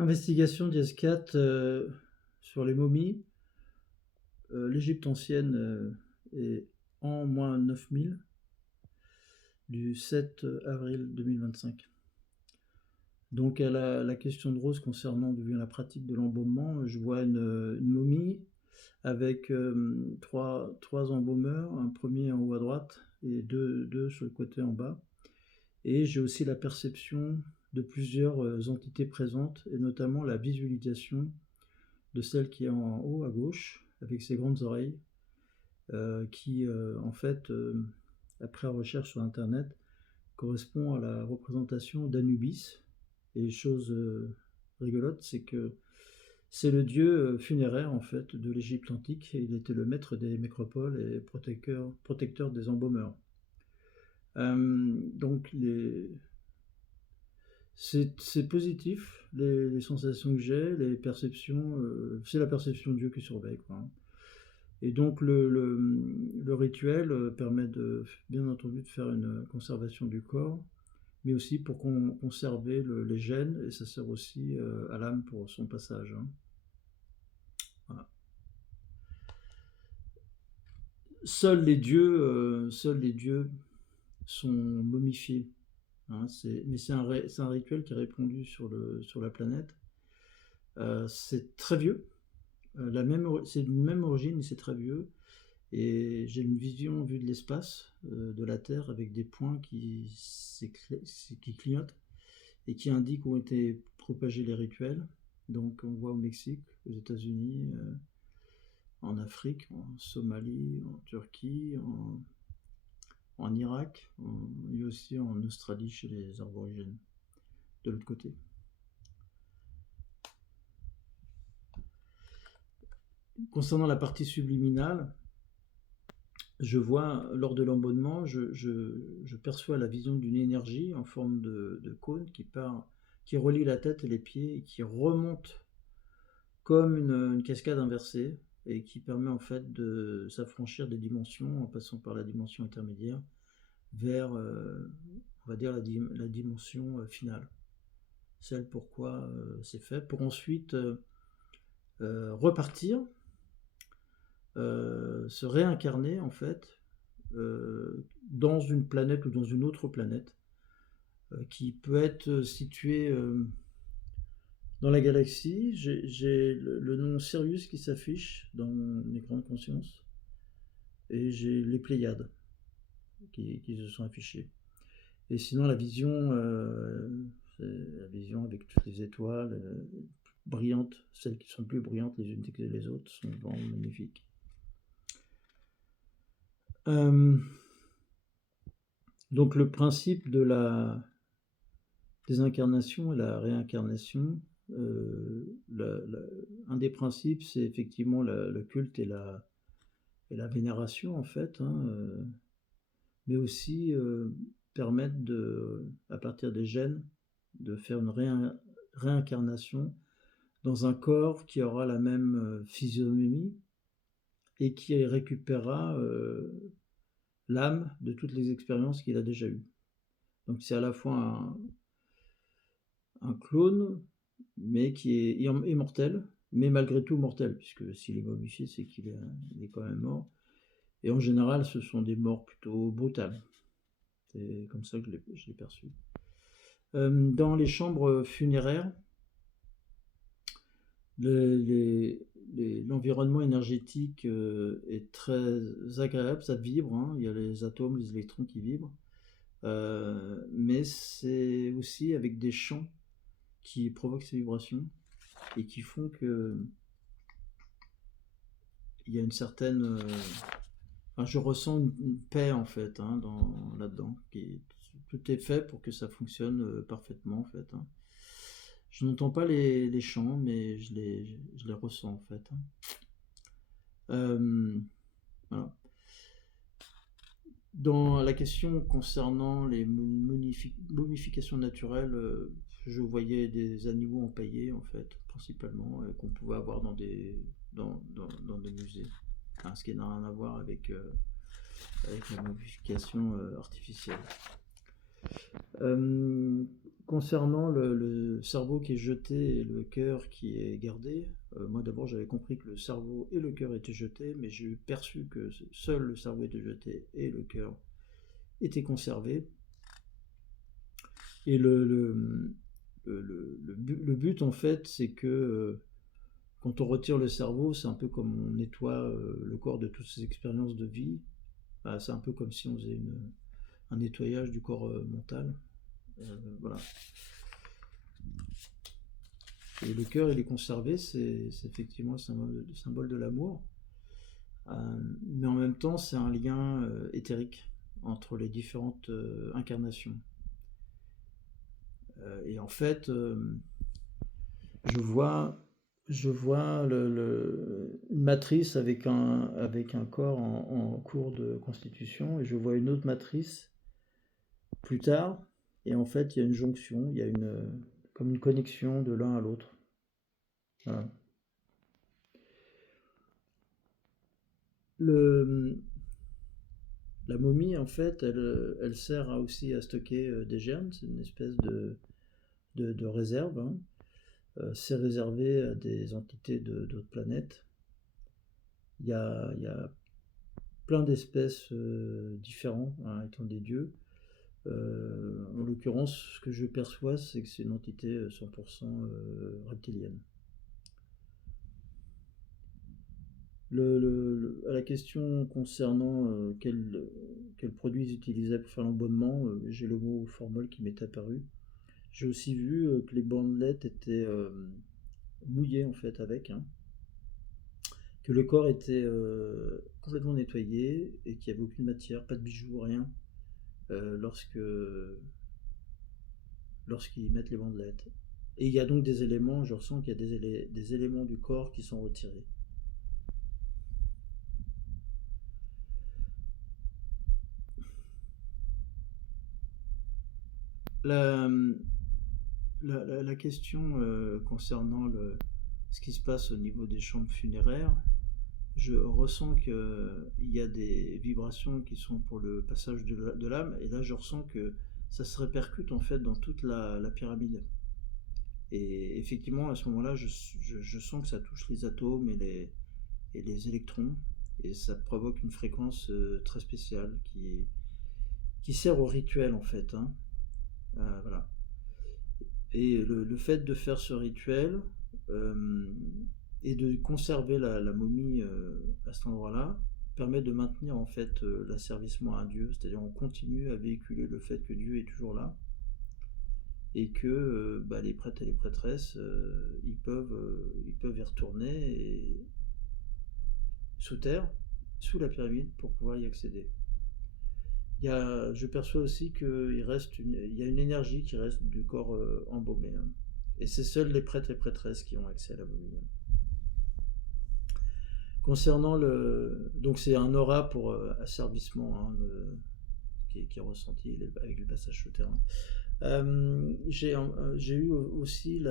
Investigation d'IS4 sur les momies. L'Égypte ancienne est en moins 9000 du 7 avril 2025. Donc à la question de Rose concernant d'où vient la pratique de l'embaumement, je vois une momie avec trois embaumeurs, un premier en haut à droite et deux sur le côté en bas. Et j'ai aussi la perception de plusieurs entités présentes, et notamment la visualisation de celle qui est en haut à gauche, avec ses grandes oreilles, qui en fait, après recherche sur internet, correspond à la représentation d'Anubis. Et chose rigolote, c'est que c'est le dieu funéraire en fait de l'Égypte antique, et il était le maître des nécropoles et protecteur des embaumeurs. Donc c'est positif, les sensations que j'ai, les perceptions, c'est la perception de Dieu qui surveille, quoi, hein. Et donc le rituel permet bien entendu de faire une conservation du corps, mais aussi pour conserver les gènes, et ça sert aussi à l'âme pour son passage, hein. Voilà. Seuls les dieux sont momifiés, hein, mais c'est un rituel qui est répandu sur la planète. C'est très vieux, c'est d'une même origine, mais c'est très vieux. Et j'ai une vision vue de l'espace, de la Terre, avec des points qui clignotent et qui indiquent où ont été propagés les rituels. Donc on voit au Mexique, aux États-Unis, en Afrique, en Somalie, en Turquie, en Irak, et aussi en Australie chez les aborigènes, de l'autre côté. Concernant la partie subliminale, je vois, lors de l'embaumement, je perçois la vision d'une énergie en forme de cône qui relie la tête et les pieds et qui remonte comme une cascade inversée, et qui permet en fait de s'affranchir des dimensions en passant par la dimension intermédiaire vers, on va dire, la dimension finale. Celle pourquoi c'est fait, pour ensuite repartir, se réincarner en fait dans une planète ou dans une autre planète qui peut être située dans la galaxie. J'ai le nom Sirius qui s'affiche dans mon écran de conscience, et j'ai les Pléiades qui se sont affichées. Et sinon la vision, c'est la vision avec toutes les étoiles brillantes, celles qui sont plus brillantes les unes que les autres, sont vraiment magnifiques. Donc le principe de la désincarnation et la réincarnation, un des principes, c'est effectivement le culte et la vénération en fait, hein, mais aussi permettre à partir des gènes, de faire une réincarnation dans un corps qui aura la même physionomie et qui récupérera l'âme de toutes les expériences qu'il a déjà eues. Donc c'est à la fois un clone, mais qui est immortel, mais malgré tout mortel, puisque s'il est momifié, c'est qu'il est quand même mort. Et en général, ce sont des morts plutôt brutales. C'est comme ça que je l'ai perçu. Dans les chambres funéraires, l'environnement énergétique est très agréable, ça vibre, hein, il y a les atomes, les électrons qui vibrent, mais c'est aussi avec des champs qui provoquent ces vibrations et qui font que il y a une certaine... je ressens une paix en fait, hein, là-dedans. Tout est fait pour que ça fonctionne parfaitement en fait, hein. Je n'entends pas les chants, mais je les ressens en fait, hein. Voilà. Dans la question concernant les momifications naturelles, je voyais des animaux empaillés en fait, principalement, qu'on pouvait avoir dans des musées. Enfin, ce qui n'a rien à voir avec la momification artificielle. Concernant le cerveau qui est jeté et le cœur qui est gardé, moi d'abord j'avais compris que le cerveau et le cœur étaient jetés, mais j'ai perçu que seul le cerveau était jeté et le cœur était conservé. Et le but en fait, c'est que quand on retire le cerveau, c'est un peu comme on nettoie le corps de toutes ces expériences de vie. Bah, c'est un peu comme si on faisait un nettoyage du corps mental. Voilà. Et le cœur, il est conservé, c'est effectivement le symbole de l'amour. Mais en même temps, c'est un lien éthérique entre les différentes incarnations. Et en fait, je vois une matrice avec un corps en cours de constitution, et je vois une autre matrice plus tard, et en fait, il y a une jonction, il y a comme une connexion de l'un à l'autre. Voilà. La momie, en fait, elle sert aussi à stocker des germes, c'est une espèce de réserve, hein. C'est réservé à des entités d'autres planètes. Il y a plein d'espèces différentes, hein, étant des dieux. En l'occurrence, ce que je perçois, c'est que c'est une entité 100% reptilienne. À la question concernant quel produit ils utilisaient pour faire l'embaumement, j'ai le mot formol qui m'est apparu. J'ai aussi vu que les bandelettes étaient mouillées en fait avec, hein, que le corps était complètement nettoyé et qu'il n'y avait aucune matière, pas de bijoux, rien, lorsqu'ils mettent les bandelettes. Et il y a donc des éléments, je ressens qu'il y a des éléments du corps qui sont retirés. La, la question concernant ce qui se passe au niveau des chambres funéraires, je ressens qu'il y a des vibrations qui sont pour le passage de l'âme, et là je ressens que ça se répercute en fait dans toute la pyramide. Et effectivement, à ce moment-là, je sens que ça touche les atomes et les électrons, et ça provoque une fréquence très spéciale qui sert au rituel en fait, hein. Voilà. Et le fait de faire ce rituel euh, et de conserver la momie à cet endroit-là permet de maintenir en fait l'asservissement à Dieu, c'est-à-dire on continue à véhiculer le fait que Dieu est toujours là et que bah, les prêtres et les prêtresses ils peuvent y retourner sous terre, sous la pyramide pour pouvoir y accéder. Je perçois aussi il y a une énergie qui reste du corps embaumé, hein. Et c'est seuls les prêtres et prêtresses qui ont accès à la momie, hein. Concernant donc c'est un aura pour asservissement, hein, qui est ressenti avec le passage souterrain. J'ai eu aussi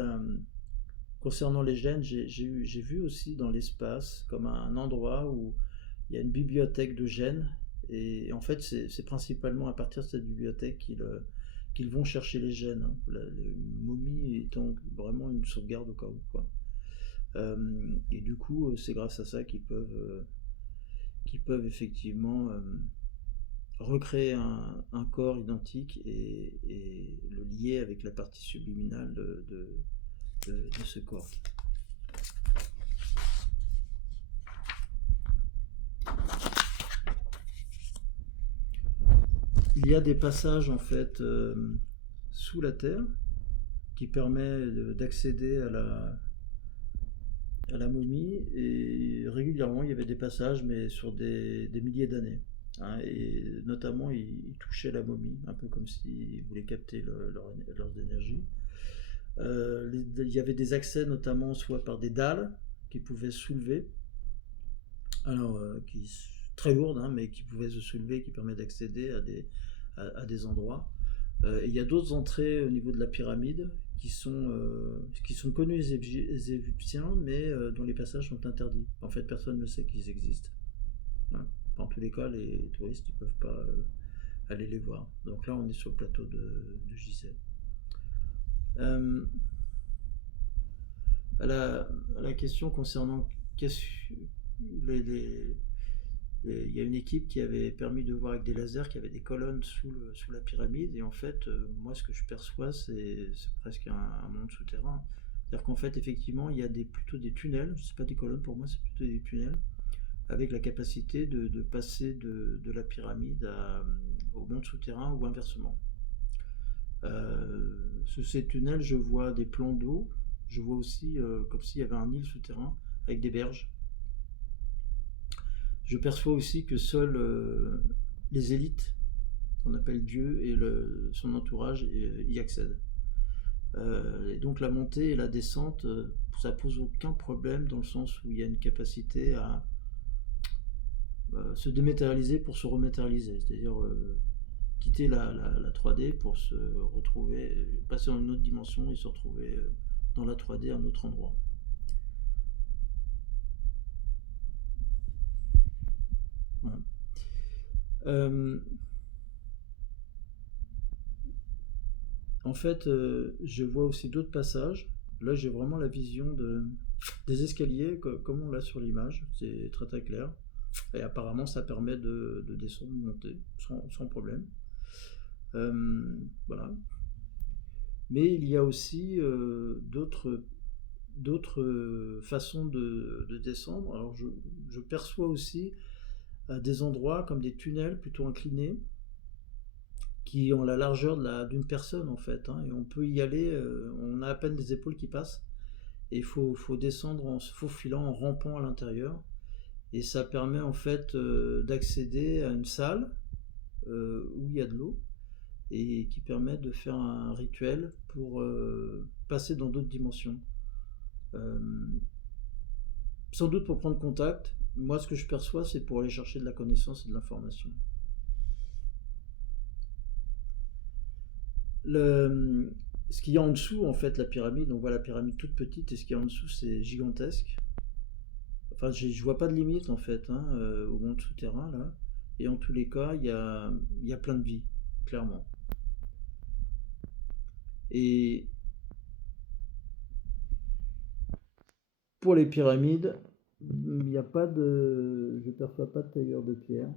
concernant les gènes, j'ai vu aussi dans l'espace comme un endroit où il y a une bibliothèque de gènes, et en fait c'est principalement à partir de cette bibliothèque qu'ils vont chercher les gènes, hein. La momie étant vraiment une sauvegarde au cas où, quoi. Et du coup c'est grâce à ça qu'ils peuvent effectivement recréer un corps identique et le lier avec la partie subliminale de ce corps. Il y a des passages en fait sous la terre qui permet d'accéder à la momie, et régulièrement il y avait des passages mais sur des milliers d'années, hein, et notamment ils touchaient la momie un peu comme s'ils voulaient capter leurs énergies. Il y avait des accès notamment soit par des dalles qui pouvaient se soulever, alors très lourdes, hein, mais qui pouvaient se soulever, qui permet d'accéder à des endroits. Et il y a d'autres entrées au niveau de la pyramide qui sont connues des Égyptiens, mais dont les passages sont interdits. En fait, personne ne sait qu'ils existent, hein. En tous les cas, les touristes ne peuvent pas aller les voir. Donc là, on est sur le plateau de Gizeh. Euh, à la question concernant qu'est-ce, les- il y a une équipe qui avait permis de voir avec des lasers qu'il y avait des colonnes sous la pyramide, et en fait, moi, ce que je perçois, c'est presque un monde souterrain. C'est-à-dire qu'en fait, effectivement, il y a plutôt des tunnels, c'est pas des colonnes pour moi, c'est plutôt des tunnels, avec la capacité de passer de la pyramide au monde souterrain ou inversement. Sous ces tunnels, je vois des plans d'eau, je vois aussi comme s'il y avait un île souterrain avec des berges. Je perçois aussi que seuls les élites, qu'on appelle Dieu, et son entourage y accèdent. Et donc la montée et la descente, ça pose aucun problème dans le sens où il y a une capacité à se dématérialiser pour se rematérialiser, c'est-à-dire quitter la 3D pour se retrouver, passer dans une autre dimension et se retrouver dans la 3D à un autre endroit. Voilà. En fait, je vois aussi d'autres passages. Là, j'ai vraiment la vision des escaliers comme on l'a sur l'image. C'est très très clair. Et apparemment, ça permet de descendre, de monter sans problème. Voilà. Mais il y a aussi d'autres façons de descendre. Alors, je perçois aussi des endroits comme des tunnels plutôt inclinés qui ont la largeur d'une personne en fait, hein, et on peut y aller, on a à peine des épaules qui passent, et faut descendre en se faufilant, en rampant à l'intérieur, et ça permet en fait d'accéder à une salle où il y a de l'eau, et qui permet de faire un rituel pour passer dans d'autres dimensions. Euh, Sans doute pour prendre contact, moi ce que je perçois c'est pour aller chercher de la connaissance et de l'information. Le, Ce qu'il y a en dessous, en fait, la pyramide, on voit la pyramide toute petite, et ce qu'il y a en dessous, c'est gigantesque. Enfin, je vois pas de limite, en fait, hein, au monde souterrain, là. Et en tous les cas, il y a plein de vie, clairement. Et pour les pyramides, il n'y a pas de. Je perçois pas de tailleur de pierre.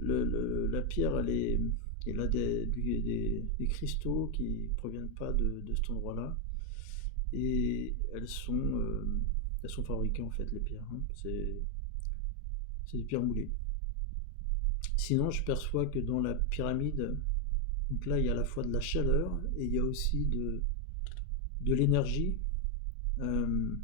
La pierre, elle a des cristaux qui proviennent pas de cet endroit-là. Et elles sont fabriquées en fait, les pierres, hein. C'est des pierres moulées. Sinon, je perçois que dans la pyramide, donc là, il y a à la fois de la chaleur et il y a aussi de l'énergie. Euh,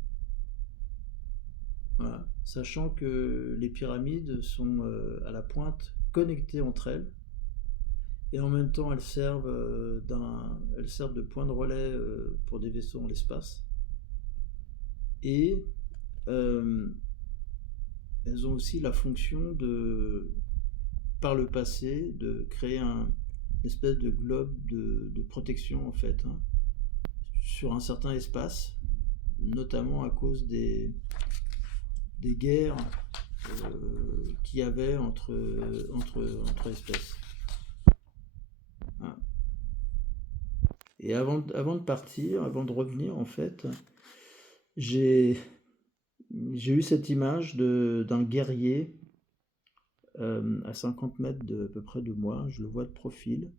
voilà. Sachant que les pyramides sont à la pointe connectées entre elles, et en même temps elles servent de point de relais pour des vaisseaux dans l'espace. Et euh, elles ont aussi la fonction par le passé, de créer une espèce de globe de protection en fait, hein, sur un certain espace, notamment à cause des guerres qu'il y avait entre espèces. Hein. Et avant de partir, avant de revenir en fait, j'ai j'ai eu cette image d'un guerrier à 50 mètres à peu près de moi. Je le vois de profil.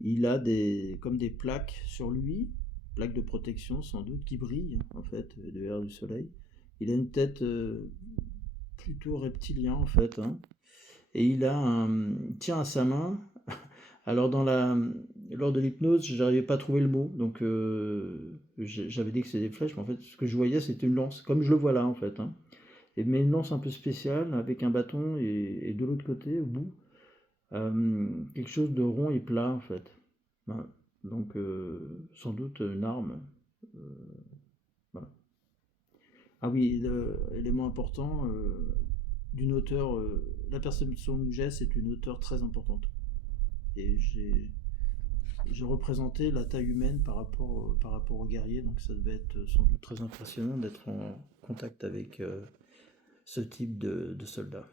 Il a comme des plaques sur lui, plaques de protection sans doute, qui brillent en fait de l'air du soleil. Il a une tête plutôt reptilien en fait, hein. Et il tient à sa main. Alors lors de l'hypnose, j'arrivais pas à trouver le mot, donc j'avais dit que c'était des flèches, mais en fait ce que je voyais c'était une lance, comme je le vois là en fait, hein. Mais une lance un peu spéciale avec un bâton, et de l'autre côté au bout quelque chose de rond et plat en fait. Voilà. Donc sans doute une arme. Euh, voilà. Ah oui, l'élément important d'une hauteur, la perception que j'ai, c'est une hauteur très importante. Et j'ai représenté la taille humaine par rapport aux guerriers, donc ça devait être sans doute très impressionnant d'être en contact avec ce type de soldats.